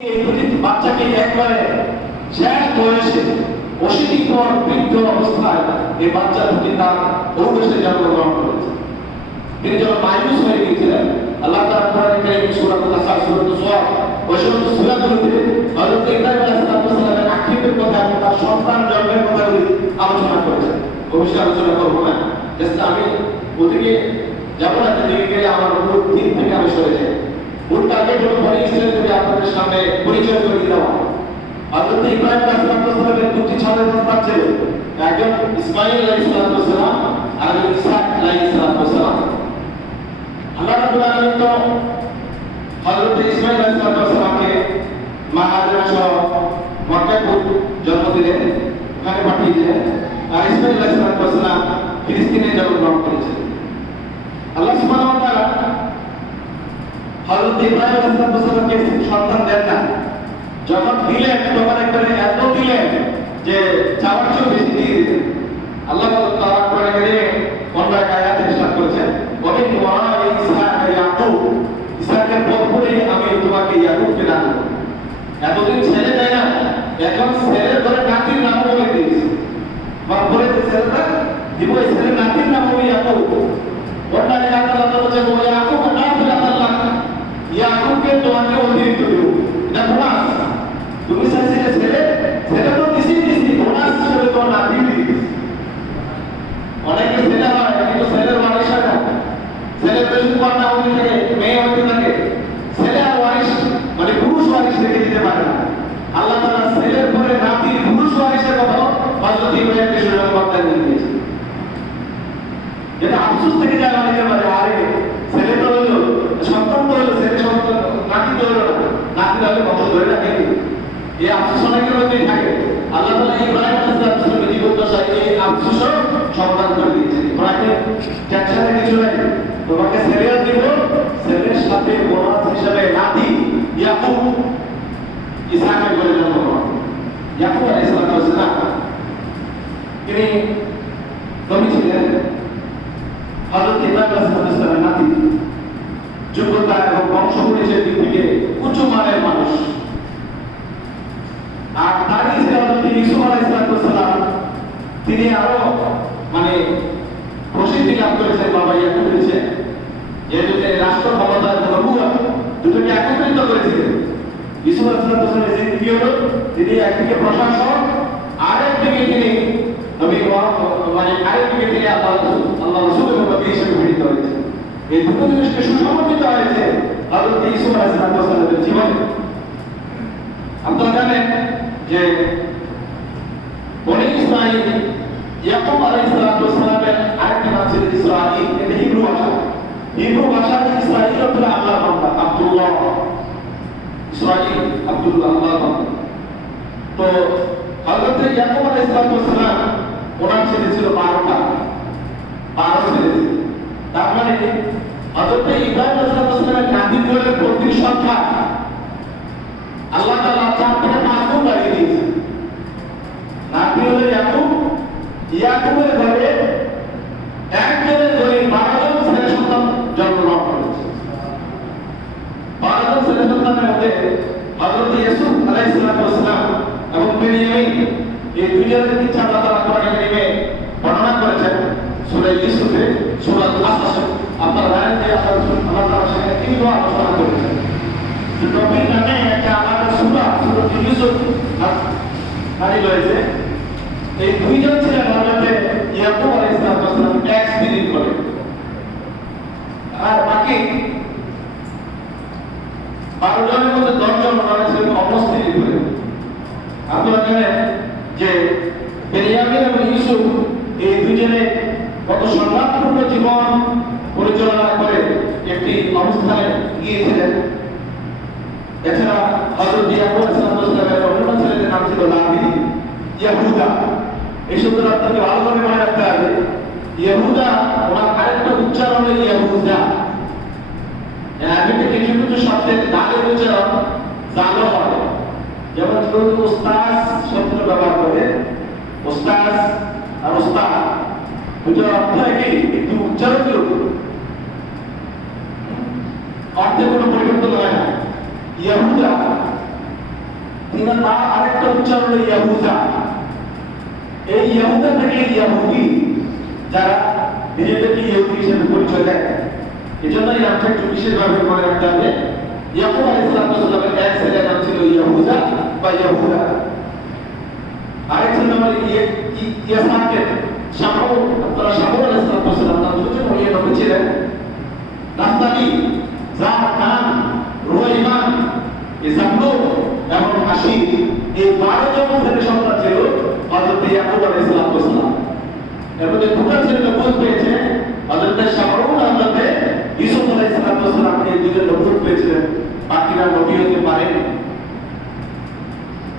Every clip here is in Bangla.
এই বাচ্চাকে একবারে শেষ বয়সে অশীতির পর বৃদ্ধ অবস্থায় এই বাচ্চা দুটি তার ঔরসে জন্মগ্রহণ করেছে। তিনি যখন মায়ুস হয়ে গিয়েছিলেন, আল্লাহ তাআলা কোরআনে কারীমে সূরা আস-সাদ, সূরা সুআদ ওই সমস্ত সূরাগুলোতে হযরত ইব্রাহিম আলাইহিস সালামের আকীদের কথা এবং তার সন্তান জন্মের কথাগুলি আলোচনা করেছেন। অবশ্যই আলোচনা করব না, জাস্ট আমি ওদিকে যাব না, দিকে গেলে আমার মূল দিন থেকে আমি সরে যাই। মূল টার্গেট হলো বনি ইসরায়েলকে আপনাদের সামনে পরিচয় করে দেওয়া। হযরত ইব্রাহিম আলাইহিস সালামের দুটি ছেলে সন্তান ছিল, একজন ইসমাঈল আলাইহিস সালাম আর একজন ইসহাক আলাইহিস সালাম। আল্লাহ রাব্বুল আলামিন তো হযরত ইসমাঈল আলাইহিস সালামকে মা হাজেরা সহ মক্কায় জন্ম দিলেন, ওখানে পাঠিয়ে দিলেন। আর ইসমাঈল আলাইহিস সালাম ফিলিস্তিনে জন্মগ্রহণ করেছেন। আল্লাহ সুবহানাহু ওয়া তাআলা হযরত ইব্রাহিম আলাইহিস সালামকে সন্তান দেন না, যখন দিলেন তখন একবারে এত দিলেন যে চাওয়ার চেয়ে বেশি দিয়ে দিলেন। আল্লাহ তাআলা কোরআনে কারীমে অন্য এক আয়াতে ইরশাদ করেছেন, ওয়ামিন ওয়ারাই ইসহাক ইয়াকুব, ইসহাকের পরে আমি তোমাকে ইয়াকুবকে দান করব। এতদিন ছেলে দেয় না, এখন ছেলের ঘরে নাতির নাম বলে দিয়েছে। আমার পরে যে ছেলেটা দিব, এই ছেলের নাতির নাম হবে ইয়াকুব। অন্য এক আয়াতে আল্লাহ বলেছেন, ওয়া ইয়াকুব নাফিল আল্লাহ, ইয়াকুবকে তোমাকে অতিরিক্ত দেব। এটা বোনাস। তুমি চাইছিলে ছেলে, ছেলে তো দিছি বোনাস হিসেবে তো না দিবি। অনেকে ছেলে হয় কিন্তু ছেলের ওয়ারিশ হয় না, ছেলের বেশি কন্যা হতে থাকে, মেয়ে হতে থাকে, ছেলে আর ওয়ারিশ মানে পুরুষ ওয়ারিশ রেখে দিতে পারে না। আল্লাহ তাআলা ছেলের পরে নাতি পুরুষ ওয়ারিশের কথা হযরত ইব্রাহিমকে সুসংবাদ দিয়ে দিয়েছে। যেটা আফসোস থেকে যায় অনেকের মাঝে, আরে ছেলে তো হলো, সন্তান তো হলো, ছেলে সন্তান, নাতি তো হলো না, নাতি হলে বংশ ধরে রাখে। এই আফসোস অনেকের মধ্যেই থাকে। আল্লাহ তাআলা ইব্রাহিম আলাইহিস সালামের জীবদ্দশায় এই আফসোস সমাধান করে দিয়েছেন। ইব্রাহিম টেনশনে কিছু নাই, তোমাকে ছেলেও দিব, ছেলের সাথে বোনাস হিসেবে নাতি ইয়াকুব ইসহাকের ঘরে জন্মগ্রহণ। ইয়াকুব আলাইহিস সালাম তিনি নবী ছিলেন, হযরত ইব্রাহিম আলাইহিস সালামের নাতি, যোগ্যতা এবং বংশ পরিচয়ের দিক থেকে উচ্চ মানের মানুষ। আর তারই ছিল হযরত ইউসুফ আলাইহিস সালাম, তিনি আরো মানে প্রসিদ্ধি লাভ করেছেন বাবা ইয়াকুবের চেয়ে। এই দুটো রাষ্ট্র ক্ষমতা এবং নবুয়ত দুটোকে একত্রিত করেছিলেন। ইউসুফ আলাইহিস সালামের জিন্দেগি হলো তিনি একদিকে প্রশাসক, আর একদিকে তিনি নবী, মানে আরেকদিকে তিনি আল্লাহ রাসূল এবং নবী হিসেবে প্রেরিত হয়েছেন। এই দুটো জিনিসকে সুসমন্বিত হয়েছে হযরত ইউসুফ আলাইহিস সালামের জীবনে। আপনারা জানেন যে বনি ইসরাঈল, ইয়াকুব আলাইহিস সালামের আরেকটা নাম ছিল ইসরাঈল। এটা হিব্রু ভাষা। হিব্রু ভাষায় ইসরাঈল হলো আল্লাহর বান্দা, আব্দুল্লাহ। ইসরাঈল আব্দুল্লাহ, আল্লাহর বান্দা। তো হযরত ইয়াকুব আলাইহিস সালাম ওনার ছেলে ছিল 12টা, 12 ছেলে ছিল। তার মানে হযরত ইব্রাহিম আলাইহিস সালামের নাতির ঘরের প্রতি সংখ্যা আল্লাহ তাআলা 4 থেকে 5 গুণ বাড়িয়ে দিয়েছেন। নাতি হলো ইয়াকুব, ইয়াকুবের ঘরে একজনের ঘরে 12 জন ছেলে সন্তান জন্মগ্রহণ করেছে। 12 জন ছেলে সন্তানের মধ্যে হযরত ইউসুফ আলাইহিস সালাম এবং বেনিয়ামিন, এই দুইজনের ইচ্ছা আল্লাহ তাআলা কোরআনে কারীমে বর্ণনা করেছেন সূরা ইউসুফে, সূরা আস-সাস। আপনারা জানেন যে আল্লাহ তাআলা সেখানে তিনবার আলোচনা করেছেন। নবীর নামে একটা আলাদা সূরা, সূরা ইউসুফ নাজিল হয়েছে। এই দুইজন ছিলেন হযরত ইয়াকুব আলাইহিস সালাম ট্যাক্স বিলি করে, আর বাকি 12 জনের মধ্যে 10 জন ওনারা ছিলেন অমুসলিম করে। আপনারা জানেন যে বেনিয়ামিন এবং ইউসুফ এই দুইজনে কত সংগ্রামপূর্ণ জীবন পরিচালনা করে একটি অবস্থানে গিয়েছিলেন। এছাড়া হযরত ইয়াকুব আলাইহিস সালামের অন্য ছেলেদের নাম ছিল লাবি, ইয়াহুদা। এই শব্দটা আপনাকে ভালোভাবে মনে রাখতে হবে। ইয়াহুদা ওনার আরেকটা উচ্চারণ হলো ইয়াহুদা। আরবিতে কিছু কিছু শব্দের দালের উচ্চারণ জালো হয়, যেমন কেউ উস্তাদ শব্দ ব্যবহার করে, উস্তাদ আর উস্তাদ দুটোর অর্থ একই, কিন্তু উচ্চারণ কিরকম, অর্থে কোনো পরিবর্তন হয় না। ইয়াহুদা কিন্তু তার আরেকটা উচ্চারণ হলো ইয়াহুদা। এই ইয়াহুদা থেকে ইয়াহুদি, যারা নিজেদেরকে ইহুদি হিসেবে পরিচয় দেয়, এই জন্য এই নামটা একটু বিশেষভাবে মনে রাখতে হবে। ইয়াকুব আলাইহিস সালামের এক ছেলের নাম ছিল ইয়াহুদা বা ইয়াহুদা, আরেক ছেলের নাম ইয়াসাকের। শামউল, আপনারা শামউল আলাইহিস সালাম নাম শুনেছেন, উনি নবী ছিলেন। নাফতালি, জাকান, রুয়াইমান, ইজাবলুন এবং আশির, এই 12 জন ছেলে সন্তান ছিল হযরত ইয়াকুব আলাইহিস সালাম। এর মধ্যে দুটো ছেলে নবুয়ত পেয়েছে, হযরত শামউল আর হযরত ইউসুফ আলাইহিস সালাম, এই দুজন নবুয়ত পেয়েছিলেন, বাকিরা নবী হতে পারেন।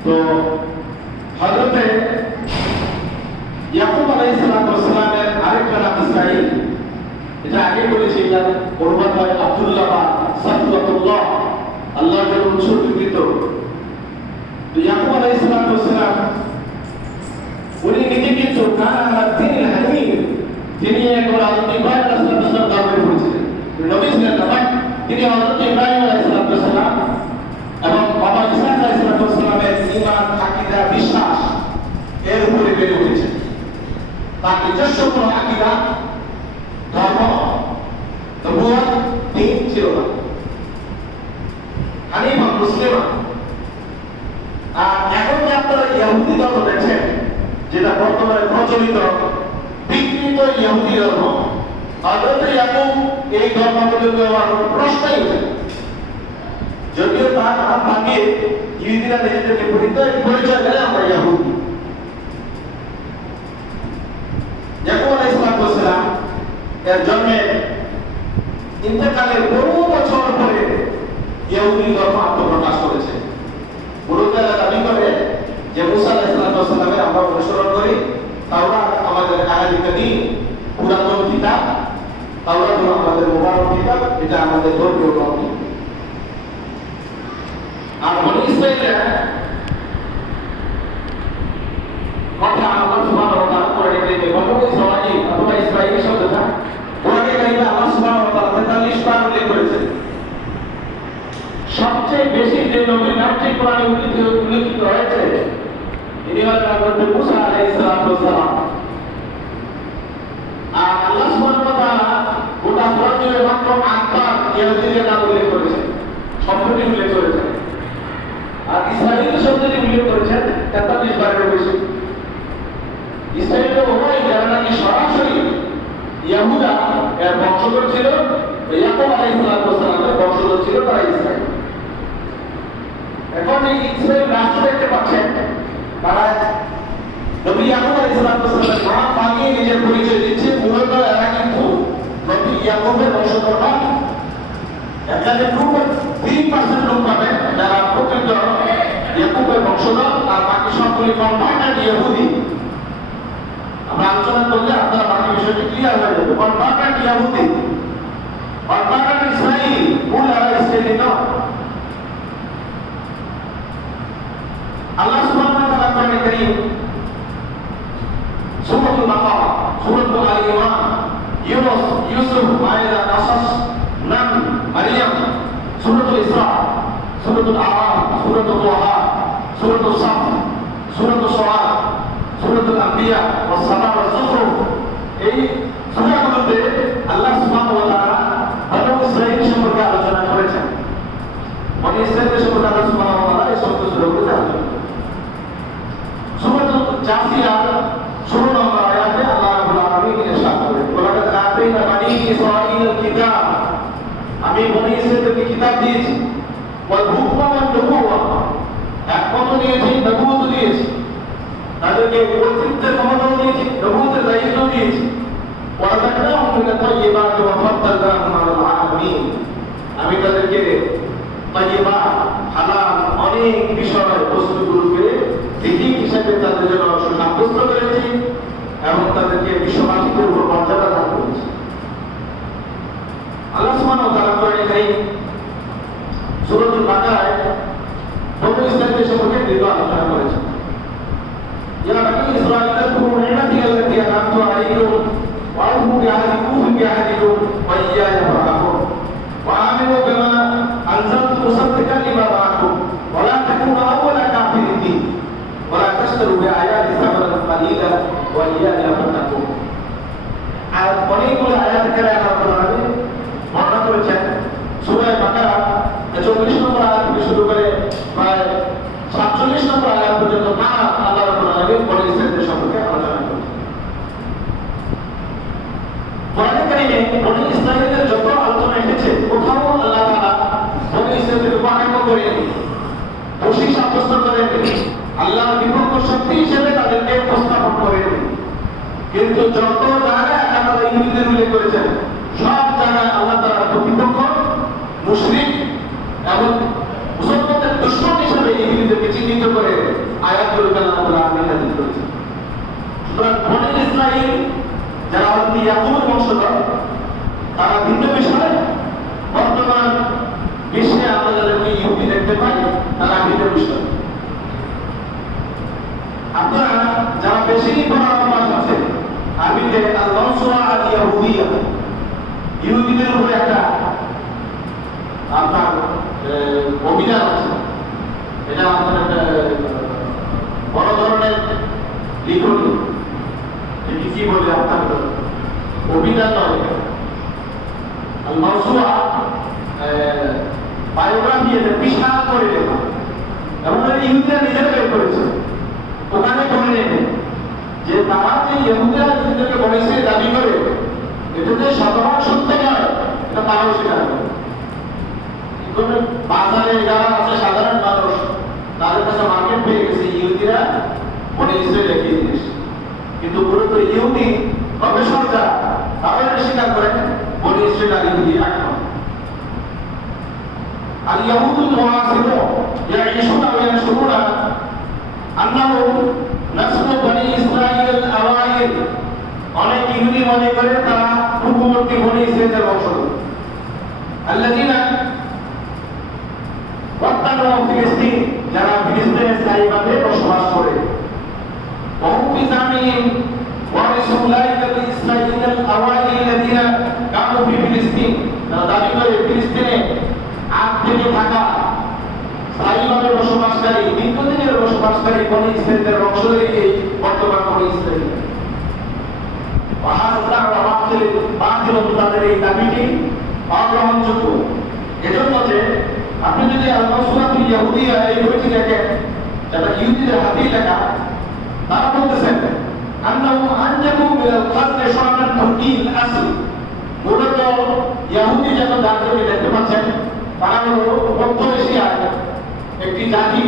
তো হযরত ইয়াকুব আলাইহিস সালামের আরেকটা নাম ইসরাইল, এটা আগে বলেছি, এটা অনুবাদ হয় আব্দুল্লাহ বা সাফওয়াতুল্লাহ, আল্লাহর জন্য উৎসর্গীকৃত। তো ইয়াকুব আলাইহিস সালাম উনি নিজেকে তিনি একবার হযরত ইব্রাহিম আলাইহিস সালাম ধর্মে পড়েছিলেন, নবী ছিলেন না, বাট তিনি হযরত ইব্রাহিম আলাইহিস সালাম এবং বাবা ইসহাক আলাইহিস সালামের ঈমান, আকীদা, বিশ্বাস এর উপরে বেড়ে উঠেছেন। তার নিজস্ব কোনো আকীদা, ধর্ম, নবুয়ত, দ্বীন ছিল না, হানিফা, মুসলিমা। আর এখন যে আপনারা ইহুদি ধর্ম দেখছেন, যেটা বর্তমানে প্রচলিত বিকৃত ইহুদি ধর্ম, হযরত ইয়াকুব এই ধর্মগুলোকে প্রশ্নই ওঠে। যদিও তার নাম ভাঙিয়ে ইহুদিরা নিজেদেরকে পরিচয় দেয় আমরা ইহুদি। ইয়াকুব আলাইহিস সালাম এর জন্মের ইন্তেকালের বহু বছর পরে ইহুদি ধর্ম আত্মপ্রকাশ করেছে। মুরুদ্দারা দাবি করে যে মুসা আলাইহিস সালামের আমরা অনুসরণ করি, তাওরাত আমাদের আয়াদিকা দিন, পুরাতন কিতাব, তাওরাত হলো আমাদের মুবারক কিতাব, এটা আমাদের ধর্মীয় গ্রন্থ। আর বনী ইসরাঈলের কথা আল্লাহ সুবহানাহু ওয়া তাআলা কোরআনে কারীমে, বনী ইসরাঈল অথবা ইসরাঈল শব্দটা কোরআনে কারীমে আল্লাহ সুবহানাহু ওয়া তাআলা 43 বার উল্লেখ করেছেন। সবচেয়ে বেশি যে নবীর নামটি কোরআনে উল্লেখিত হয়েছে, তিনি হলেন হযরত মুসা আলাইহিস সালাম। আর আল্লাহ সুবহানাহু ওয়া তাআলা গোটা কোরআন জুড়ে মাত্র 8 বার ইহুদিদের নাম উল্লেখ করেছেন, শব্দটি উল্লেখ করেছেন। আর ইসরাঈল শব্দটি উল্লেখ করেছেন 43 বারের বেশি। ইসরাঈলের ওরাই যারা নাকি সরাসরি ইয়াহুদা এর বংশধর ছিল, ইয়াকুব আলাইহিস সালামের বংশধর ছিল, তারা ইসরাঈল। এখন এই ইসরাঈল রাষ্ট্র দেখতে পাচ্ছেন, তারা নবী ইয়াকুব আলাইহিস সালামের নাম ভাঙিয়ে নিজের পরিচয় দিচ্ছে। মূলত এরা কিন্তু নবী ইয়াকুবের বংশধর নয়। এখানে 3% লোক পাবেন যারা প্রকৃত ইয়াকুবের বংশধর, আর বাকি সবগুলি কনভার্টেড ইহুদি। আমরা আলোচনা করলে আপনারা বাকি বিষয়টি ক্লিয়ার হয়ে যাবে। কনভার্টেড ইহুদি, কনভার্টেড ইসরাঈল, মূল এরা ইসরাঈলি নয়। আল্লাহ সুবহানাহু ওয়া তাআলা কোরআনে কারীম সূরাতুল বাকারা, সূরাতুল আলী ইমরান, ইউনূস, ইউসুফ, মায়েদা, কাসাস, নাম, মারইয়াম, সূরাতুল ইসরা, সূরাতুল আরাফ, সূরাতুল তাহা, সূরাতুল সাফ, সূরাতুল শুআরা, সূরাতুল আম্বিয়া, ওয়াস সামা ওয়াজ যুখরুফ, এই সূরাগুলোতে আল্লাহ সুবহানাহু ওয়া তাআলা বনী ইসরাঈল সম্পর্কে আলোচনা করেছেন। বনী ইসরাঈল সম্পর্কে আল্লাহ সুবহানাহু ওয়া তাআলা এই সমস্ত সূরাগুলোতে আলোচনা করেছেন। সূরাতুল জাসিয়ার 16 নম্বর আয়াতে আল্লাহ রাব্বুল আলামিন ইরশাদ করেন, ওয়ালাকাদ আতাইনা বনী ইসরাঈল কিতাব, আমি বনী ইসরাঈলকে কিতাব দিয়েছি, ওয়াল হুকমা ওয়ান নবুওয়া, একমত দিয়েছি, নবুয়ত দিয়েছি, তাদেরকে কর্তৃত্বের ক্ষমতাও দিয়েছি, নবুয়তের দায়িত্ব দিয়েছি। ওয়ালাকাদনাহুম মিনাত তাইয়্যিবাতি ওয়া ফাদ্দালনাহুম আলাল আলামিন, আমি তাদেরকে তাইয়্যিবাত, হালাল অনেক বিষয় বস্তুগুলোকে দিক হিসেবে তাদের জন্য সুসাব্যস্ত করেছি এবং তাদেরকে বিশ্ববাসীদের উপর মর্যাদা দান করেছি। আল্লাহ সুবহানাহু ওয়া তাআলা কোরআনে কারীম সূরাতুল বাকারায় বনী ইসরাঈলের সম্পর্কে দীর্ঘ আলোচনা করেছেন। ইয়া বনী ইসরাঈল আযকুরু নি'মাতি আল্লাতী আন'আমতু আলাইকুম ওয়া আউফু বিআহদিকুম ওয়া ইয়্যায়া ফারহাবুন وآمنوا بما أنزلت مصدقا لما معكم ولا تكونوا أول كافر তাশতারু বিআয়াতি সামানান কালীলা ওয়া ইয়া ফাতাকুন। আর অনেকগুলো আয়াত করে আল্লাহ তাআলা বর্ণনা করেছেন। সূরা বাকারা 44 নম্বর আয়াত থেকে শুরু করে প্রায় 47 নম্বর আয়াত পর্যন্ত আল্লাহ রাব্বুল আলামিন বনী ইসরাঈলের সম্পর্কে আলোচনা করেছেন। কোরআনে কারিমে বনী ইসরাঈলের যত আলোচনা এসেছে কোথাও আল্লাহ তাআলা বনী ইসরাঈলকে উপহাস করেননি, দোষী সাব্যস্ত করেননি, আল্লাহর বিপক্ষ শক্তি হিসেবে তাদেরকে উপস্থাপন করেননি। কিন্তু যত জায়গায় আল্লাহ ইহুদিদের উল্লেখ করেছেন সব জায়গায় আল্লাহ তাআলা প্রতিপক্ষ, মুশরিক এবং মুসলমানদের দুশমন হিসেবে ইহুদিদেরকে চিহ্নিত করে আয়াতগুলো আল্লাহ তাআলা নাযিল করেছেন। সুতরাং বনী ইসরাঈল যারা হযরত ইয়াকুবের বংশধর তারা ভিন্ন বিষয়। বর্তমান বিশ্বে আমরা যাদেরকে ইহুদি দেখতে পাই তারা ভিন্ন বিষয়। আপনারা যারা বেশি পড়ার অভ্যাস আছে আরবিতে আল-মানসুরা আল-ইয়াহুদিয়া, ইহুদিদের উপরে একটা আপনার অভিযান আছে। এটা আপনার একটা বড় ধরনের লিখনি, কি বলে আপনার অভিযান নয়, আল-মানসুরা বায়োগ্রাফি, এটা বিশাল করে লেখা এবং ইহুদিরা নিজেরা বের করেছে। ওখানে বলে নেবে যে তারা যে ইহুদিরা ইহুদিদেরকে বলেছে দাবি করে এটা যে শতভাগ সত্য নয়, এটা তারাও স্বীকার করে। বাজারে যারা আছে সাধারণ মানুষ তাদের কাছে মার্কেট পেয়ে গেছে ইহুদিরা বনী ইসরাঈল একই জিনিস, কিন্তু মূলত ইহুদি গবেষক যারা তারা এটা স্বীকার করেন বনী ইসরাঈল আর ইহুদি এক নয়। اليهود المعاصرون يعيشون وينشرون أنه نسل بني إسرائيل الأوائل। অনেক ইহুদি মনে করে তারা পূর্ববর্তী বনী ইসরাঈলের বংশধর। الذين وطنوا فلسطين, যারা ফিলিস্তিনে স্থায়ীভাবে বসবাস করে। وهم في زعمهم وارثوا أولئك الإسرائيليين الأوائل الذين كانوا في فلسطين। তারা দাবি করে ফিলিস্তিনে আগ থেকে থাকা স্থায়ীভাবে বসবাসকারী দীর্ঘদিনের বসবাসকারী বনী ইসরাঈলের বংশধরই এই বর্তমান বনী ইসরাঈল। তাদের এই দাবিটি অগ্রহণযোগ্য। এজন্য যে আপনি যদি আল-মানসুরা আল-ইয়াহুদিয়া এই বইটি দেখেন, যেটা ইহুদিদের হাতেই লেখা, তারা বলতেছেন আন্নাহু আনজাবু মিনাল কাসরি শারান তুরকিল আসল। মূলত ইহুদি যত জাতিকে দেখতে পাচ্ছেন তারা হলো মধ্য এশিয়ার একটি জাতি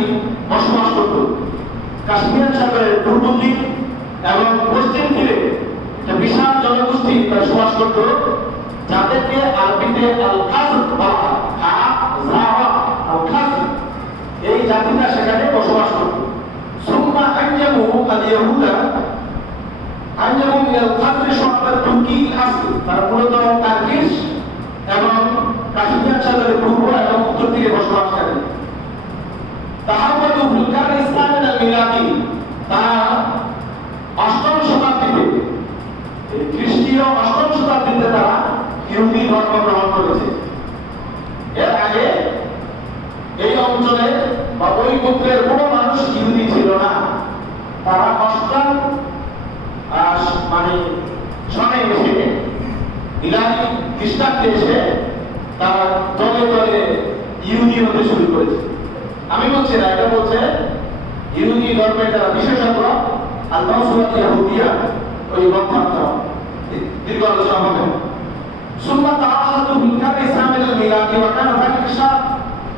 বসবাস করত। কাশ্মীর সাগরের পূর্ব দিক এবং পশ্চিম তীরে একটা বিশাল জনগোষ্ঠী বসবাস করত, যাদেরকে আরবিতে আল-খাজর বলা হয়। এই জাতিটা সেখানে বসবাস করত। সুম্মা আনজামু আল-ইয়াহুদা আনজামু মিনাল কাসরি শারান তুরকিল আসল। তারা মূলত টার্কিশ এবং কাশ্মীর সাগরের পূর্ব এবং উত্তর তীরে বসবাসকারী। তাহাওয়াদু ফিল কারনি ইসলামিল মিলাদি, তারা অষ্টম শতাব্দীতে খ্রিস্টীয় অষ্টম শতাব্দীতে তারা ইহুদি ধর্ম গ্রহণ করেছে। এর আগে এই অঞ্চলে বা ওই গোত্রের কোনো মানুষ ইহুদি ছিল না। তারা অষ্টম সনে এসে ইলাহি খ্রিস্টাব্দে এসে তারা দলে দলে ইহুদি হতে শুরু করেছে। আমি বলছি না, এটা বলছে ইহুদি ধর্মের যারা বিশেষজ্ঞ আল-মানসুরা আল-ইয়াহুদিয়া ওই গ্রন্থার্থ। দীর্ঘ আলোচনা হবে। সুম্মা তাআহাদু বিল কারনি ইসলামিল মিলাদি ওয়া কানা যালিকা শার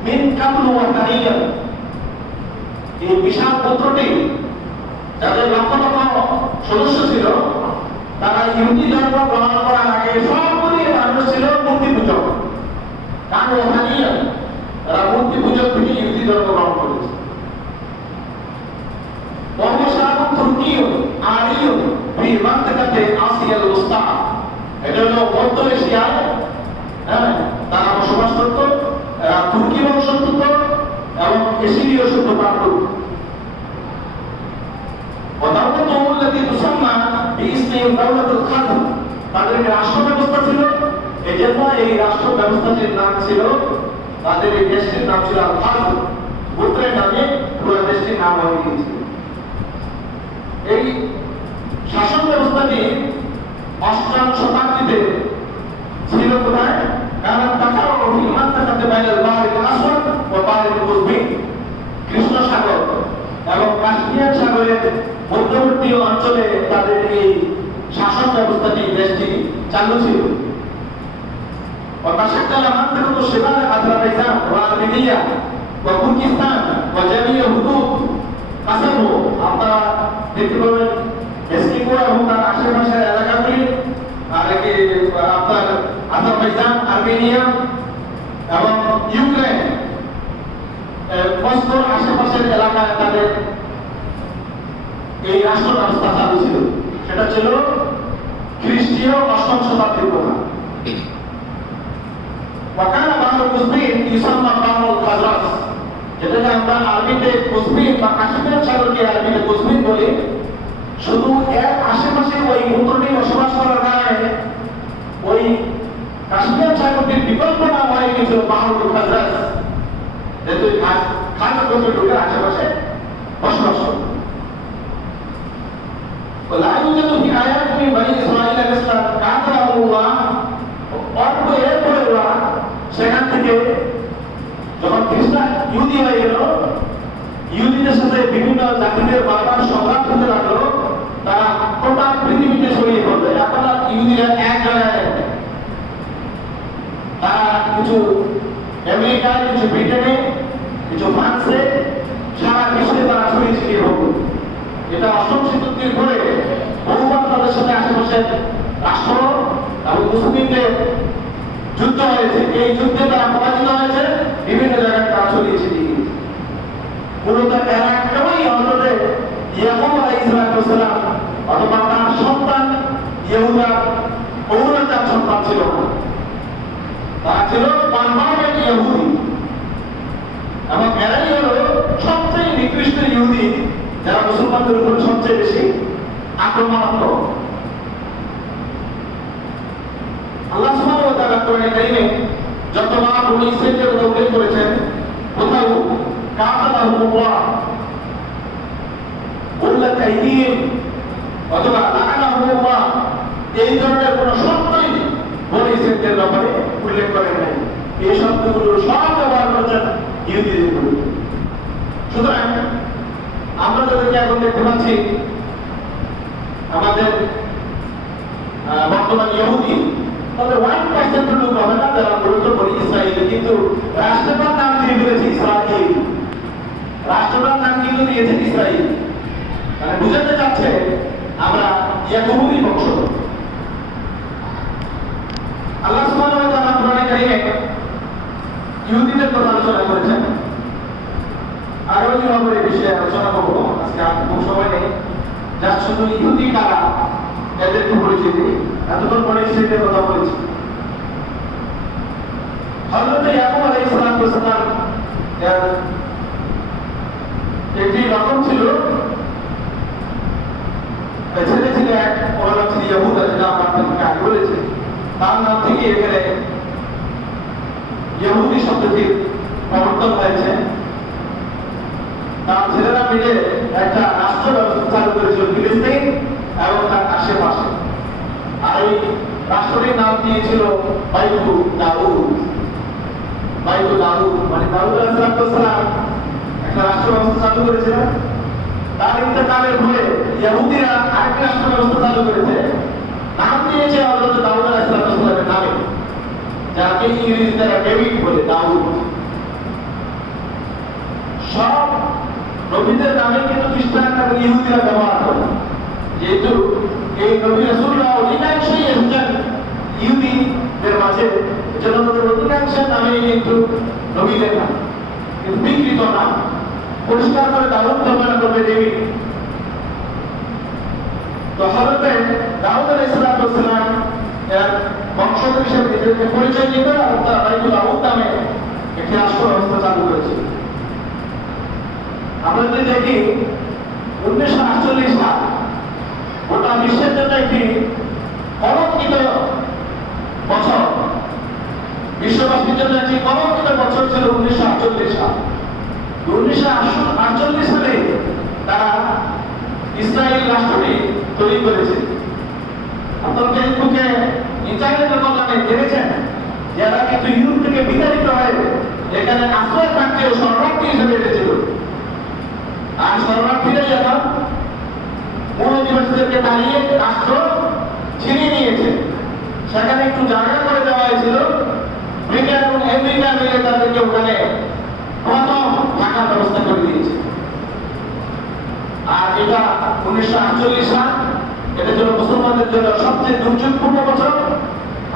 মিন কাবলু ওয়া তাহিয়া। এই বিশাল গোত্রটি যাদের লক্ষ লক্ষ সদস্য ছিল, তারা ইহুদি ধর্ম গ্রহণ করার আগে সবগুলি মানুষ ছিল মূর্তি পূজক। কারণ ওখানেই তারা মূর্তি পূজক থেকে ইহুদি ধর্ম গ্রহণ করেছে। বর্মশাবক তুর্কিও আরিয় ফি মানতাকাতে আসিয়াল উস্তা, এটা হলো মধ্য এশিয়ায় তারা বসবাস করত। তুর্কি বংশোদ্ভূত এবং এশীয় সভ্য পাণ্ডব। ودولتهم التي تسمى باسم دولة الخزر, তাদের রাষ্ট্র ব্যবস্থা ছিল। এজন্য এই রাষ্ট্র ব্যবস্থাটির নাম ছিল, তাদের এই দেশটির নাম ছিল আল-খাজর। গোত্রের নামে পুরো দেশটির নাম হয়ে গিয়েছিল। এই শাসন ব্যবস্থাটি অষ্টম শতাব্দীতে ছিল কোথায়? কারণ তাছাড়াও ফিলমান থাকাতে বাইরের বাহারিল আসওয়াদ ও বাহারিল কুজবিন, কৃষ্ণ সাগর এবং কাশ্মীর সাগরের মধ্যবর্তী অঞ্চলে তাদের এই শাসন ব্যবস্থাটি দেশটি চালু ছিল। وتشكل منطقة شمال أذربيجان وأرمينيا وتركستان وجميع حدود قسمه আপনারা দেখতে পাবেন এসকিমো এবং তার আশেপাশের এলাকাগুলি আর কি আপনার আজারবাইজান, আর্মেনিয়া এবং ইউক্রেন মস্কোর আশেপাশের এলাকায় তাদের এই রাষ্ট্র ব্যবস্থা চালু ছিল। সেটা ছিল খ্রিস্টীয় অষ্টম শতাব্দীর কথা। وكان بعض القزبين يسمى بعض الخزرج, যেটাকে আমরা আরবিতে কুজবিন বা কাশ্মীর সাগরকে আরবিতে কুজবিন বলি। শুধু এর আশেপাশে ওই উত্তরটি বসবাস করার কারণে ওই কাশ্মীর সাগরটির বিকল্প নাম হয়ে গেছিল বাহরুল খাজরাজ, যেহেতু খাজ গোত্রের আশেপাশে বসবাস করে। ولا يوجد في آيات من بني إسرائيل مثل قاتلهم الله অল্প এরপরে ওরা সেখান থেকে যখন খ্রিস্টান ইহুদি হয়ে গেল, ইহুদিদের সাথে বিভিন্ন জাতিদের বারবার সংঘাত হতে লাগলো, তারা গোটা পৃথিবীতে ছড়িয়ে পড়লো। এখন আর ইহুদিরা এক জায়গায়, তারা কিছু আমেরিকায়, কিছু ব্রিটেনে, কিছু ফ্রান্সে, সারা বিশ্বে তারা ছড়িয়ে ছিটিয়ে পড়লো। এটা অষ্টম শতাব্দীর পরে বহুবার তাদের সাথে আশেপাশের রাষ্ট্র এবং মুসলিমদের যুদ্ধ হয়েছে। এই যুদ্ধে তারা পরাজিত হয়েছে, বিভিন্ন জায়গায় তারা ছড়িয়ে ছিটিয়ে গিয়েছে। মূলত এরা কেবলই হযরতে ইয়াকুব আলাইহিস সালাম অথবা তার সন্তান ইহুদা পৌরজাত সন্তান ছিল না, তারা ছিল কনভার্টেড ইহুদি এবং এরাই হলো সবচেয়ে নিকৃষ্ট ইহুদি, যারা মুসলমানদের উপর সবচেয়ে বেশি আক্রমণাত্মক। আল্লাহ সুবহানাহু ওয়া তাআলা কোরআনে কারীমে যতবার বনী ইসরাঈলের কথা উল্লেখ করেছেন, কোথাও কাতালাহুল্লাহ উল্লাত আইদিহিম অথবা লাআনাহুল্লাহ এই ধরনের কোন শব্দই বনী ইসরাঈলের ব্যাপারে উল্লেখ করেন নাই। এই শব্দগুলো সব ব্যবহার করেছেন ইহুদিদের উপর। সুতরাং আমরা যাদেরকে এখন দেখতে পাচ্ছি আমাদের বর্তমান ইহুদি, তবে 1% লোক হবে না যারা মূলত বনি ইসরাইল, কিন্তু রাষ্ট্রটার নাম দিয়ে দিয়েছে ইসরাইল, রাষ্ট্রটার নাম কিন্তু দিয়েছে ইসরাইল। মানে বুঝাতে চাচ্ছে আমরা ইয়াকুবুরই বংশ। আল্লাহ সুবহানাহু ওয়া তাআলা কোরআনে কারীমে ইহুদিদের কথা আলোচনা করেছেন। আরো যেভাবে এই বিষয়ে আলোচনা করবো, আজকে খুব সময় নেই, যা শুধু ইহুদি কারা এদেরকে পরিচিতি এতক্ষণ পরে ইসরাইলের কথা বলেছি। হযরত ইয়াকুব আলাইহিস সালাম একটি রকম ছিল, ছেলে ছিল এক, ওর নাম ছিল ইয়াহুদা, যেটা আমরা আপনাকে আগে বলেছি। তার নাম থেকে এখানে ইহুদি শব্দটির প্রবর্তন হয়েছে। তার ছেলেরা মিলে একটা রাষ্ট্র ব্যবস্থা চালু করেছিল ফিলিস্তিন এবং তার আশেপাশে। আর এই রাষ্ট্রটির নাম দিয়েছিল বাইতু দাউদ। বাইতু দাউদ মানে দাউদ আলাইহিস সালাম একটা রাষ্ট্র ব্যবস্থা চালু করেছিলেন। তার ইন্তেকালের পরে ইহুদিরা আরেকটা রাষ্ট্র ব্যবস্থা চালু করেছে, নাম দিয়েছে হযরত দাউদ আলাইহিস সালামের নামে, যাকে ইংরেজিতে ডেভিড বলে, দাউদ। সব নবীদের নামে কিন্তু খ্রিস্টান এবং ইহুদিরা ব্যবহার করে, যেহেতু এই নবী রাসূলুল্লাহ অধিকাংশই এসেছেন ইহুদিদের মাঝে, এজন্য তাদের অধিকাংশের নামে কিন্তু নবীদের নাম, কিন্তু বিকৃত নাম। পরিষ্কার করে দাউদ বর্ণনা করবে ডেভিড। তো হযরত দাউদ আলাইহিস সালাম এর বংশধর হিসেবে নিজেকে পরিচয় দিতে এবং তারা বাইতুল দাউদ নামে একটি রাষ্ট্র ব্যবস্থা চালু করেছে। আমরা যদি দেখি 1948 সাল গোটা বিশ্বের জন্য একটি কলঙ্কিত বছর, বিশ্ববাসীর জন্য একটি কলঙ্কিত বছর ছিল 1948 সাল। 1948 সালে তারা ইসরায়েল রাষ্ট্রটি তৈরি করেছে। আপনারা ফেসবুকে ইন্টারনেটে কল্যাণে দেখেছেন যারা কিন্তু ইউরোপ থেকে বিতাড়িত হয়ে এখানে আশ্রয় থাকতেও শরণার্থী হিসেবে এসেছিল, আর শরণার্থীরাই এখন মূল অধিবাসীদেরকে দাঁড়িয়ে রাষ্ট্র ছিনিয়ে নিয়েছে। সেখানে একটু জায়গা করে দেওয়া হয়েছিল, ব্রিটেন এবং আমেরিকা মিলে তাদেরকে ওখানে প্রথম থাকার ব্যবস্থা করে দিয়েছে। আর এটা 1948 সাল, এটা ছিল মুসলমানদের জন্য সবচেয়ে দুর্যোগপূর্ণ বছর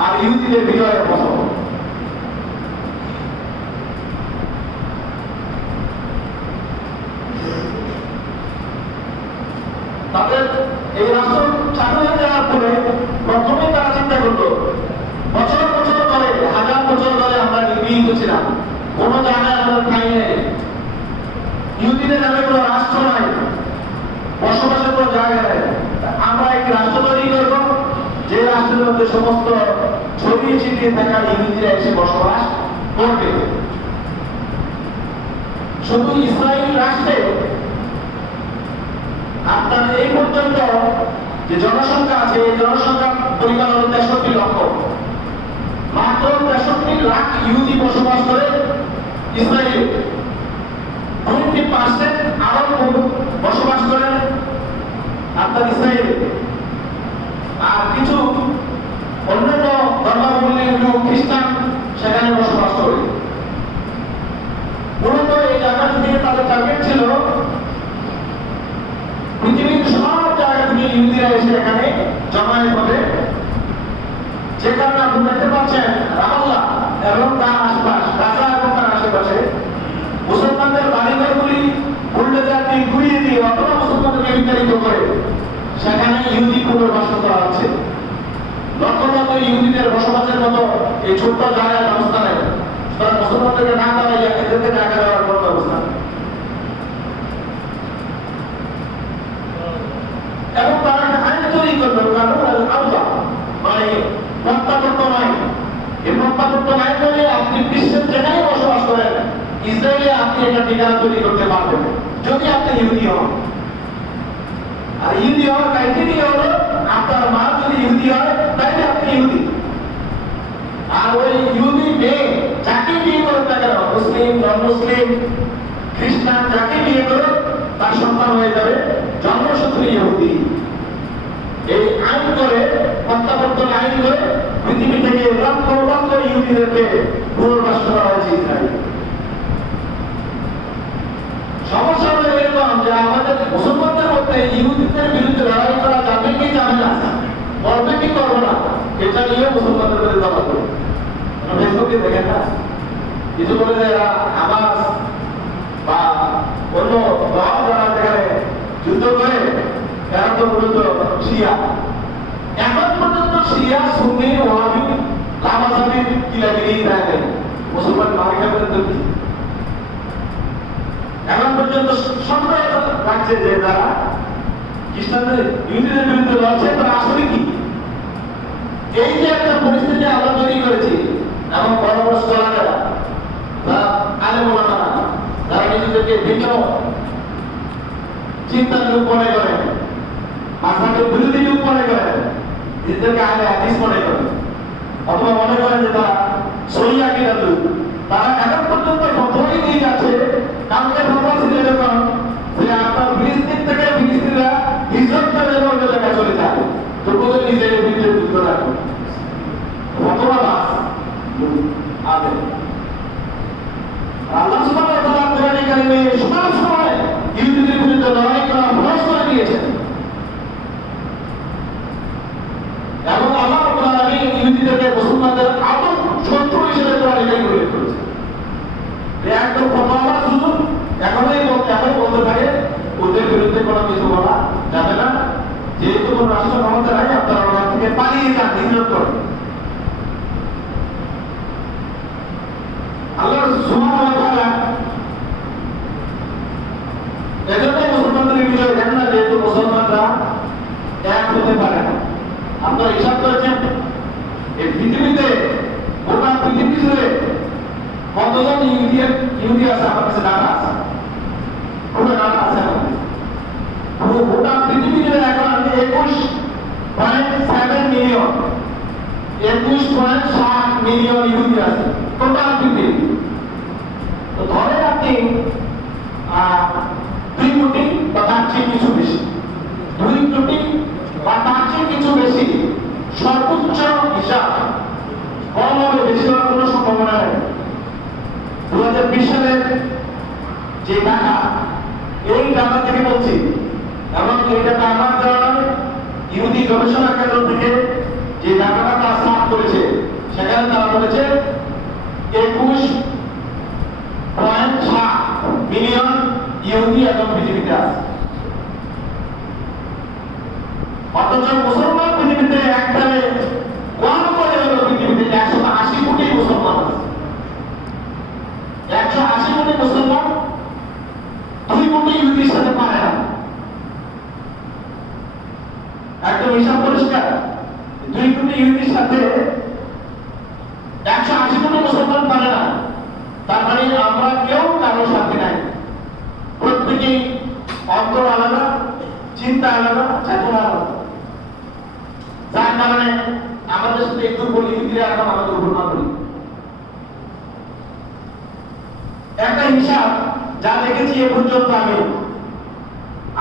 আর ইহুদিদের বিজয়ের বছর। তাদের এই রাষ্ট্র চালু হয়ে যাওয়ার পরে প্রথমে তারা চিন্তা করলো, বছর বছর ধরে, হাজার বছর ধরে আমরা নিপীড়িত ছিলাম, কোন জায়গায় আমাদের ঠাঁই নেই, ইহুদিদের নামে কোনো রাষ্ট্র নাই, বসবাসের কোনো জায়গা নেই। আমরা একটি রাষ্ট্র তৈরি করব যে রাষ্ট্রের মধ্যে সমস্ত ছড়িয়ে ছিটিয়ে থাকা ইহুদিরা এসে বসবাস করবে। শুধু ইসরায়েল রাষ্ট্রে আপনার এই পর্যন্ত যে জনসংখ্যা আছে, এই জনসংখ্যার পরিমাণ হল 63 লক্ষ। মাত্র 63 লাখ ইহুদি বসবাস করে ইসরায়েলে। 20% আরব বসবাস করেন আপনার ইসরায়েলে। আর কিছু অন্যান্য ধর্মাবলম্বী লোক, খ্রিস্টান সেখানে বসবাস করে। মূলত এই জায়গাটা থেকে তাদের টার্গেট ছিল পৃথিবীর সব জায়গা থেকে ইহুদিরা এসে এখানে জমায়েত হবে। যে কারণে আপনি দেখতে পাচ্ছেন রামাল্লাহ এবং তার আশপাশ, গাজা এবং তার আশেপাশে মুসলমানদের বাড়িঘরগুলি বুলডোজার দিয়ে ঘুরিয়ে দিয়ে অথবা মুসলমানদেরকে বিতাড়িত করে সেখানে ইহুদি পুনর্বাসন করা হচ্ছে। লক্ষ লক্ষ ইহুদিদের বসবাসের মতো এই ছোট্ট জায়গায় ব্যবস্থা নেই। সুতরাং মুসলমানদেরকে না দাঁড়াইয়া এদেরকে জায়গা দেওয়ার কোনো ব্যবস্থা নেই। এবং তারা একটা আইন তৈরি করবে, মানে প্রত্যাবর্ত নাই। এই প্রত্যাবর্ত নাই বলে আপনি বিশ্বের যেখানে বসবাস করেন ইসরায়েলে আপনি একটা ঠিকানা তৈরি করতে পারবেন যদি আপনি ইহুদি হন। আর ইহুদি হওয়ার ক্রাইটেরিয়া হলো আপনার মা যদি ইহুদি হয় তাহলে আপনি ইহুদি। আর ওই ইহুদি মেয়ে যাকে বিয়ে করেন না কেন, মুসলিম, নন মুসলিম, খ্রিস্টান, যাকে বিয়ে করে তার সন্তান হয়ে যাবে জন্মসূত্রে ইহুদি। এই আইন করে, প্রত্যাবর্তন আইন করে পৃথিবী থেকে লক্ষ লক্ষ ইহুদিদেরকে পুনর্বাসন করা হয়েছে ইসরায়েল। সমস্যা হলো এরকম যে আমাদের মুসলমানদের মধ্যে ইহুদিদের বিরুদ্ধে লড়াই করা যাবে কি যাবে না, করবে কি করবে না, এটা নিয়ে মুসলমানদের মধ্যে দাবা করে। ফেসবুকে দেখেন না, কিছু বলে যে এরা হামাস বা অন্য দল যারা যেখানে যুদ্ধ করে এরা তো মূলত শিয়া। এখন পর্যন্ত শিয়া, সুন্নি, ওয়াহাবি, লামাজাবির কিলাগিরি দেয় মুসলমান মারিকা পর্যন্ত। এখন পর্যন্ত সন্দেহ রাখছে যে তারা খ্রিস্টানদের, ইহুদিদের বিরুদ্ধে লড়ছে, তারা আসলে কি। এই যে একটা পরিস্থিতি আমরা তৈরি করেছি এবং বড় বড় স্কলারেরা, আলেম ওলামারা যারা নিজেদেরকে ভিন্ন চিন্তার লোক মনে করে, মাঝহাবের বিরোধী লোক মনে করে, নিজেদেরকে আহলে হাদিস মনে করে, অথবা মনে করেন যে তারা সহিহ আকীদার লোক, তারা এখন পর্যন্ত ফতোয়াই দিয়ে যাচ্ছে। কালকে ফতোয়া ছিল এরকম যে আপনার ফিলিস্তিন থেকে ফিলিস্তিনরা হিজরত করে অন্য জায়গায় চলে যায়, তো কোথায় নিজের বিরুদ্ধে যুদ্ধ রাখবে, ফতোয়া বাস আছে। আল্লাহ সুবহানাহু ওয়া তাআলা কোরআনে কারিমে সব সময় ইহুদিদের বিরুদ্ধে লড়াই করা ফরজ করে দিয়েছেন এবং আল্লাহ রাব্বুল আলামিন ইহুদিদেরকে মুসলমানদের আদম শত্রু হিসেবে কোরআনে উল্লেখ করেছেন। একদম ফতোয়া শুধু এখনই বলতে থাকে ওদের বিরুদ্ধে কোনো কিছু বলা যাবে না, যেহেতু কোনো রাষ্ট্র ক্ষমতা নাই, আপনারা ওখান থেকে পালিয়ে যান, হিজরত করেন। আল্লাহ সুবহানাহু ওয়া তাআলা এজন্যই মুসলমানদের বিষয়ে জানেন না, যেহেতু মুসলমানরা এক হতে পারে না। আপনারা হিসাব করেছেন এই পৃথিবীতে, গোটা পৃথিবী জুড়ে কতজন ইহুদি আছে? আমার কাছে ডাটা আছে, পুরো ডাটা আছে। গোটা পৃথিবীতে এখন 21.7 মিলিয়ন, 21.7 মিলিয়ন ইহুদি আছে টোটাল পৃথিবী। তো ধরেন আপনি 2 কোটি বা তার চেয়ে কিছু বেশি, 2 কোটি বা তার চেয়ে কিছু বেশি, সর্বোচ্চ হিসাব, কম হবে, বেশি হওয়ার কোনো সম্ভাবনা নেই। 2020 সালের যে টাকা, এই টাকা থেকে বলছি, এবং এই টাকা আমার দেওয়া ইহুদি গবেষণা কেন্দ্র থেকে যে টাকাটা তারা সাফ করেছে, সেখানে তারা বলেছে 21.7 মিলিয়ন ইহুদি এখন পৃথিবীতে আছে। অথচ মুসলমান পৃথিবীতে একবারে কম করে হলো পৃথিবীতে 180 কোটি মুসলমান আছে। 180 কোটি মুসলমান 2 কোটি ইহুদির সাথে পারে না। একদম হিসাব পরিষ্কার, 2 কোটি ইহুদির সাথে 180 কোটি মুসলমান পারে না। তার মানে আমরা কেউ কারো সাথে নাই, প্রত্যেকেই অন্তর আলাদা, চিন্তা আলাদা, চেতনা আলাদা। যার কারণে আমাদের সাথে একটু বলি ইহুদিরা এখন আমাদের উপর না করি। একটা হিসাব যা দেখেছি এ পর্যন্ত, আমি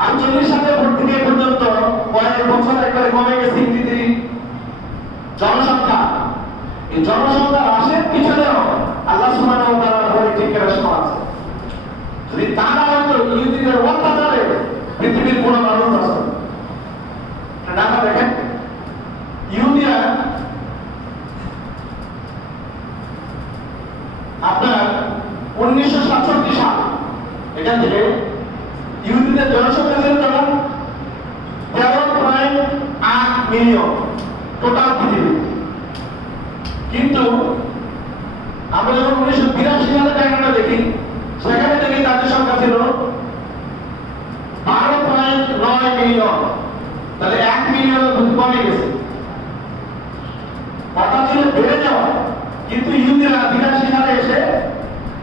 48 সালের ভোট থেকে এ পর্যন্ত কয়েক বছর একবারে কমে গেছে ইহুদিদের জনসংখ্যা। এই জনসংখ্যা হ্রাসের পিছনেও আল্লাহ সুবহানাহু ওয়া তাআলার বড় ঠিক রেশমা আছে। যদি তা না হতো, ইহুদিদের অত্যাচারে পৃথিবীর কোনো মানুষ আছে না। দেখেন, ইহুদিরা আপনার 1967 সাল, এখান থেকে ইহুদিদের জনসংখ্যা ছিল কেমন? 13.8 মিলিয়ন টোটাল পৃথিবী। কিন্তু আমরা যখন 1982 সালে টাকাটা দেখি, সেখানে দেখি তাদের সংখ্যা ছিল 12.9 মিলিয়ন। তাহলে 1 মিলিয়নের কমে গেছে। কথা ছিল বেড়ে যাওয়া, কিন্তু ইহুদিরা 82 সালে এসে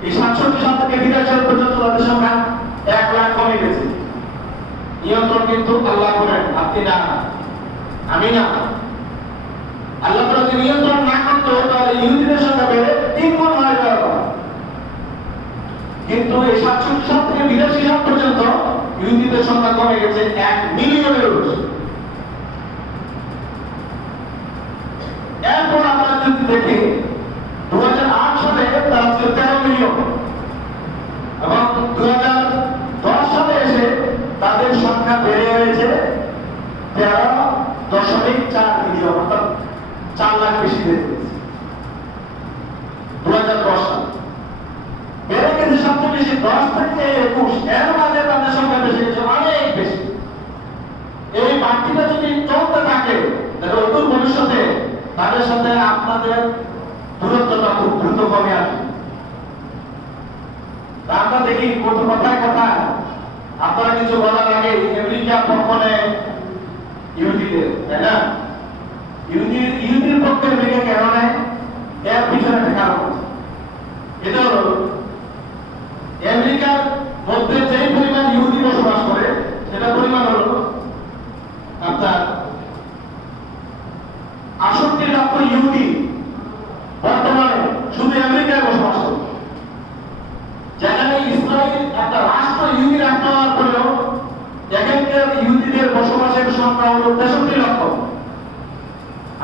এই 67 সাল থেকে 82 সাল পর্যন্ত তাদের সংখ্যা 1 লাখ কমে গেছে। নিয়ন্ত্রণ কিন্তু আল্লাহ করেন, আপনি না, আমি না। আল্লাহ তাআলা যদি নিয়ন্ত্রণ না করতো, তাহলে ইহুদিদের সংখ্যা বেড়ে 3 গুণ হয়ে যাওয়ার কথা। কিন্তু এই 67 সাল থেকে 82 সাল পর্যন্ত ইহুদিদের সংখ্যা কমে গেছে 1 মিলিয়নের বেশি। এরপর আমরা যদি দেখি 2008 সালে তারা ছিল 13 মিলিয়ন, এবং 2010 সালে এসে তাদের সংখ্যা বেড়ে হয়েছে 13.4 মিলিয়ন, অর্থাৎ 4 লাখ বেশি বেড়ে গেছে 2010 সালে। বেড়ে গেছে সবচেয়ে বেশি 10 থেকে 21, এর মাঝে তাদের সংখ্যা বেশি গেছে অনেক বেশি। এই বাড়তিটা যদি চলতে থাকে, তাহলে অদূর ভবিষ্যতে তাদের সাথে আপনাদের দূরত্বটা খুব দ্রুত কমে আসবে। আমরা দেখি কত কথায় কথায় আপনারা কিছু বলার আগে আমেরিকা পক্ষ নেয় ইহুদিদের, তাই না? ইহুদির পক্ষে আমেরিকা কেন নেয়? এর পিছনে একটা কারণ আছে। এটা হলো আমেরিকার মধ্যে যে পরিমাণ ইহুদি বসবাস করে, সেটা পরিমাণ হলো আপনার 68 লক্ষ ইহুদি বর্তমানে শুধু আমেরিকায় বসবাস করে। যেখানে ইসরায়েল একটা রাষ্ট্র, ইহুদি রাষ্ট্র হওয়ার পরেও এখানকার ইহুদিদের বসবাসের সংখ্যা হলো 63 লক্ষ,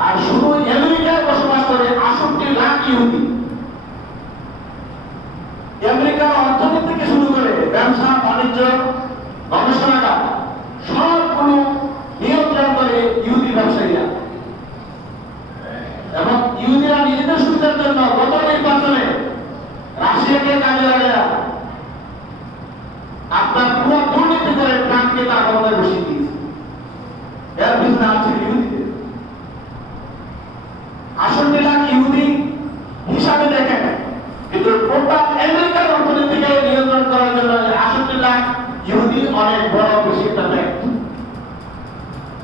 আর শুধু আমেরিকায় বসবাস করে 68 লাখ ইহুদি। আমেরিকার অর্থনীতি থেকে শুরু করে ব্যবসা বাণিজ্য, গবেষণাগার সবগুলো নিয়ন্ত্রণ করে ইহুদি ব্যবসায়ীরা। এবং ইহুদিরা নিজেদের সুবিধার জন্য গত নির্বাচনে রাশিয়াকে কাজে লাগিয়ে আপনার পুরো দুর্নীতি করে ট্রাম্পকে তার ক্ষমতায় বসিয়ে দিয়েছে। এর পিছনে আছে ইহুদিদের 68 লাখ ইহুদি হিসাবে দেখেন, কিন্তু টোটাল আমেরিকার অর্থনীতিকে নিয়ন্ত্রণ করার জন্য 68 লাখ ইহুদি অনেক বড় বেশি একটা ফ্যাক্ট।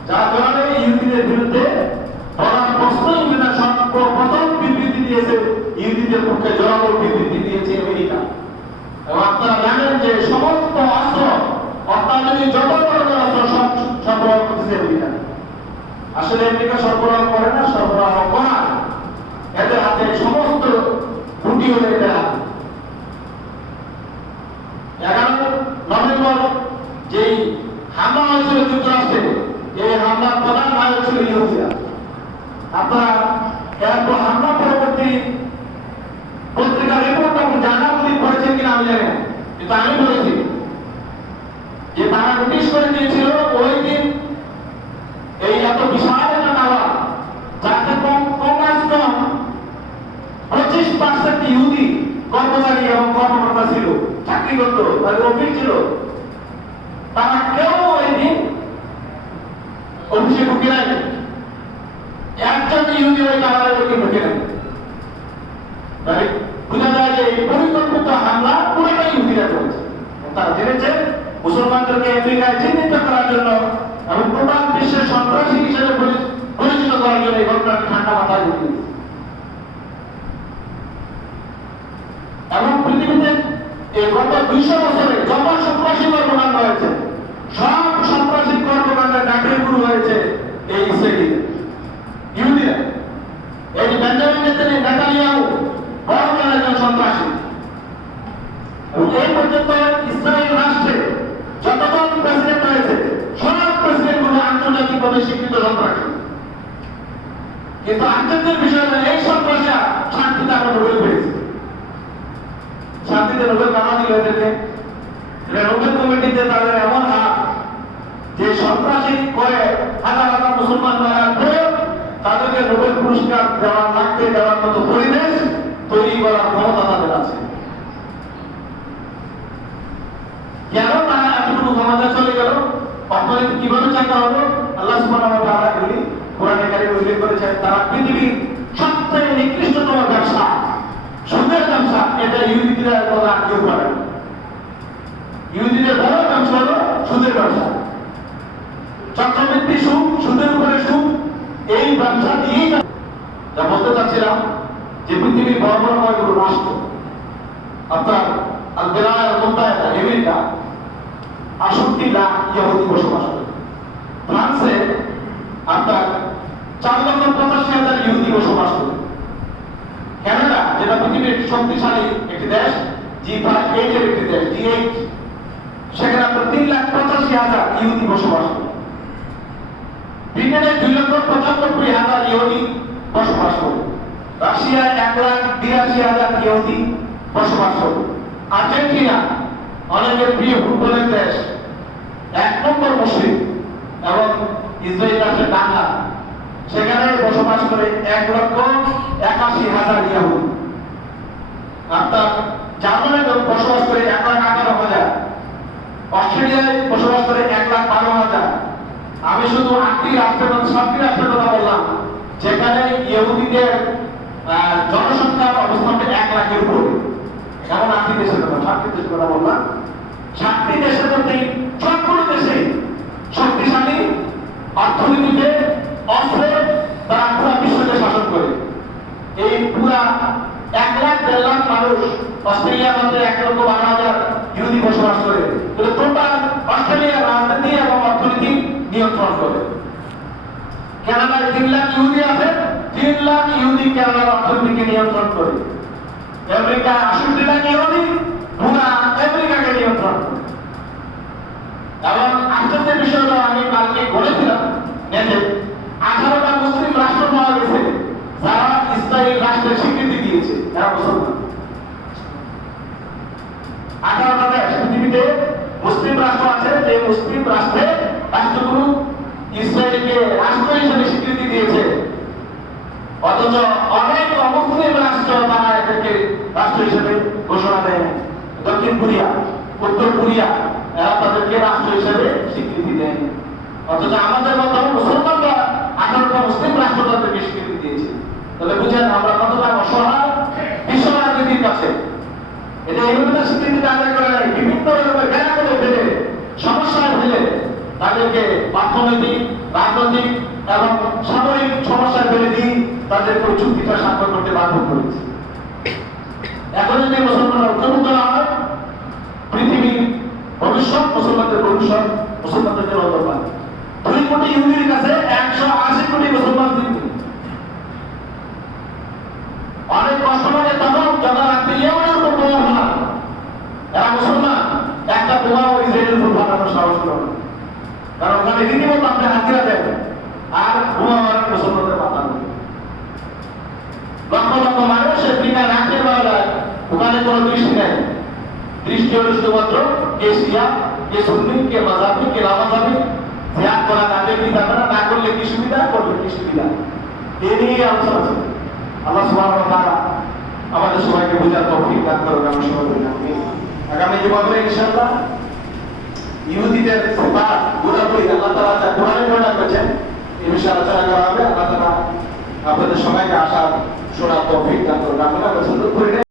যার কারণে ইহুদিদের বিরুদ্ধে বলার প্রশ্নই উঠে না। প্রথম বিবৃতি দিয়েছে ইহুদিদের পক্ষে, জোরালো বিবৃতি দিয়েছে আমেরিকা। এবং আপনারা জানেন যে সমস্ত অস্ত্র, অত্যাধুনিক যত বড় অস্ত্র আসলে আমেরিকা সরবরাহ করে না, সরবরাহ করা এদের হাতে সমস্ত গুটি হলে এদের হাতে। 11 নভেম্বর যেই হামলা হয়েছিল যুক্তরাষ্ট্রে, এই হামলার প্রধান নায়ক ছিল ইহুদিরা। আপনারা এরপর হামলা পরবর্তী পত্রিকার রিপোর্ট এবং জার্নালগুলি পড়েছেন কিনা আমি জানি না, কিন্তু আমি বলেছি যে তারা নোটিশ করে দিয়েছিল ওই দিন এই এত বিশাল একটা টাওয়ার, যাতে কমাস কম 25% ইহুদি কর্মচারী এবং কর্মকর্তা ছিল, চাকরি করতো, তাদের অফিস ছিল, তারা কেউ ওই দিন অফিসে ঢুকে নাই। একজন ইহুদি ওই টাওয়ারে ঢুকে নাই। বোঝা যায় যে এই পরিকল্পিত হামলা পুরোটাই ইহুদিরা করেছে। তারা জেনেছে মুসলমানদেরকে আমেরিকায় চিহ্নিত করার জন্য এবং টোটাল বিশ্বের সন্ত্রাসী হিসেবে পরিচিত করার জন্য এই ঘটনাটি ঠান্ডা মাথায় ঢুকিয়ে দিয়েছে। এবং পৃথিবীতে এই গত 200 বছরে যত সন্ত্রাসী কর্মকাণ্ড হয়েছে, সব সন্ত্রাসী কর্মকাণ্ডের ডাকে শুরু হয়েছে এই ইসরায়েলি ইহুদিরা। এই বেঞ্জামিন নেতানিয়াহু বড় একজন সন্ত্রাসী, এবং এই পর্যন্ত ইসরায়েল রাষ্ট্রে যতজন প্রেসিডেন্ট হয়েছে সব প্রেসিডেন্ট গুলো আন্তর্জাতিকভাবে স্বীকৃত সন্ত্রাসী। কিন্তু আশ্চর্যের বিষয় হলো এই সন্ত্রাসীরা শান্তিতে আমরা নোবেল পেয়েছে। শান্তিতে নোবেল কেন দিল এদেরকে? নোবেল কমিটিতে তাদের এমন হাত যে সন্ত্রাসী করে হাজার হাজার মুসলমান মারার পর তাদেরকে নোবেল পুরস্কার দেওয়ার মতো পরিবেশ তৈরি করার ক্ষমতা তাদের আছে। কেন তারা এতটুকু ক্ষমতা চলে গেল? অর্থনীতি কিভাবে চাঙ্গা হলো? আল্লাহ সুবহানাহু ওয়া তাআলা এগুলি কোরআনে কারিমে উল্লেখ করেছেন। তারা পৃথিবীর সবচেয়ে নিকৃষ্টতম ব্যবসা, সুদের ব্যবসা, এটা ইহুদিরা কথা কেউ করে না। ইহুদিদের বড় ব্যবসা হলো সুদের ব্যবসা, চক্রবৃদ্ধি সুদ, সুদের উপরে সুদ, এই ব্যবসা দিয়েই যা বলতে চাচ্ছিলাম যে পৃথিবীর বড় বড় কয়েকগুলো রাষ্ট্র, আপনার আমেরিকা 68 লাখ ইহুদি বসবাস করে। ফ্রান্সে আপনার 4,85,000 ইহুদি বসবাস করে। কানাডা, যেটা পৃথিবীর শক্তিশালী একটি দেশ, G8 এর একটি দেশ, G8, সেখানে আপনার 3,85,000 ইহুদি বসবাস করে। ব্রিটেনে 2,95,000 ইহুদি বসবাস করে। রাশিয়ায় 1,82,000 ইহুদি বসবাস করে। আর্জেন্টিনা, অনেকের প্রিয় ফুটবলের দেশ, 1 নম্বর মুসলিম, এবং ইসরায়েল রাষ্ট্রের ডাঙ্গা, সেখানে বসবাস করে 1,81,000 ইহুদি। আপনার জার্মানিতে বসবাস করে 1,11,000, অস্ট্রেলিয়ায় বসবাস করে 1,12,000। আমি শুধু 7টি রাষ্ট্রের কথা বললাম যেখানে ইহুদিদের জনসংখ্যার অবস্থানটা 1 লাখের উপরে। এমন 7টি দেশের কথা, 7টি দেশের কথা বললাম। 7টি দেশের মধ্যে সবগুলো দেশে শক্তিশালী অর্থনীতিতে, অস্ত্রে তারা পুরো বিশ্বকে শাসন করে। এই পুরা 1 লাখ 1.5 লাখ মানুষ অস্ট্রেলিয়ার মধ্যে 1,12,000 ইহুদি বসবাস করে। টোটাল অস্ট্রেলিয়ার রাজনীতি এবং অর্থনীতি নিয়ন্ত্রণ করে। কানাডায় 3 লাখ ইহুদি আছে, 3 লাখ ইহুদি কানাডার অর্থনীতিকে নিয়ন্ত্রণ করে। আমেরিকায় 68 লাখ ইহুদি পুরা আমেরিকাকে নিয়ন্ত্রণ করে। এবং আশ্চর্যের বিষয় হলো, আমি কালকে বলেছিলাম নেটে 18টা মুসলিম রাষ্ট্র পাওয়া গেছে যারা ইসরায়েল রাষ্ট্রের স্বীকৃতি দিয়েছে, যারা মুসলমান। 18টা দেশ পৃথিবীতে মুসলিম রাষ্ট্র আছে, যে মুসলিম রাষ্ট্রের রাষ্ট্রগুলো ইসরায়েলকে রাষ্ট্র হিসেবে স্বীকৃতি দিয়েছে, অথচ অনেক অমুসলিম রাষ্ট্র তারা এদেরকে রাষ্ট্র হিসেবে ঘোষণা দেয়। দক্ষিণ কোরিয়া, উত্তর কোরিয়া, এরা তাদেরকে রাষ্ট্র হিসেবে স্বীকৃতি দেয়। অথচ আমাদের মতো মুসলমানরা 18টা মুসলিম রাষ্ট্র তাদেরকে স্বীকৃতি দিয়েছে। তাহলে বুঝেন আমরা কতটা অসহায় বিশ্ব রাজনীতির কাছে। এটা এইভাবে স্বীকৃতি আদায় করে নাই, বিভিন্ন রকমের ঘেরা করে ফেলে, সমস্যায় ফেলে তাদেরকে অর্থনৈতিক, রাজনৈতিক এবং সামরিক সমস্যায় ফেলে দিয়ে তাদেরকে ওই চুক্তিটা স্বাক্ষর করতে বাধ্য করেছে। এখন যদি মুসলমানরা ঐক্যবদ্ধ না হয়, পৃথিবীর ভবিষ্যৎ, মুসলমানদের ভবিষ্যৎ মুসলমানদের জন্য অন্ধকার। 2 কোটি ইহুদির কাছে 180 কোটি মুসলমান ছিল। অনেক কষ্ট লাগে তখন যখন রাত্রে ইয়েমেনের উপর বোমা ফেলা, এরা মুসলমান, একটা বোমা ইসরায়েলের উপর ফাটানোর সাহস করে না। কারণ ওখানে রীতিমতো আপনি হাজিরা দেন আর বোমা মারেন মুসলমানদের মাথা নেই। লক্ষ লক্ষ মানুষ বিনা রাতের বেলায় ওখানে কোনো দৃষ্টি নেই। দৃষ্টি হল শুধুমাত্র কে শিয়া, কে সুন্নি, কে মাযহাবি, কে লামাযাবি, জিহাদ করা যাবে কি যাবে না, না করলে কি সুবিধা, করলে কি সুবিধা, এ নিয়ে আলোচনা চলছে। আল্লাহ সুবহানাহু ওয়া তাআলা আমাদের সবাইকে বোঝার তৌফিক দান করুন। আমি সবাই বলি আমিন। আগামী জীবনে ইনশাআল্লাহ ইহুদিদের সিফাত গুণাবলী আল্লাহ তাআলা যা কোরআনে বর্ণনা করেছেন এই বিষয়ে আলোচনা করা হবে। আল্লাহ তাআলা আপনাদের সবাইকে আশা শোনার তৌফিক দান করুন। আমরা পছন্দ করি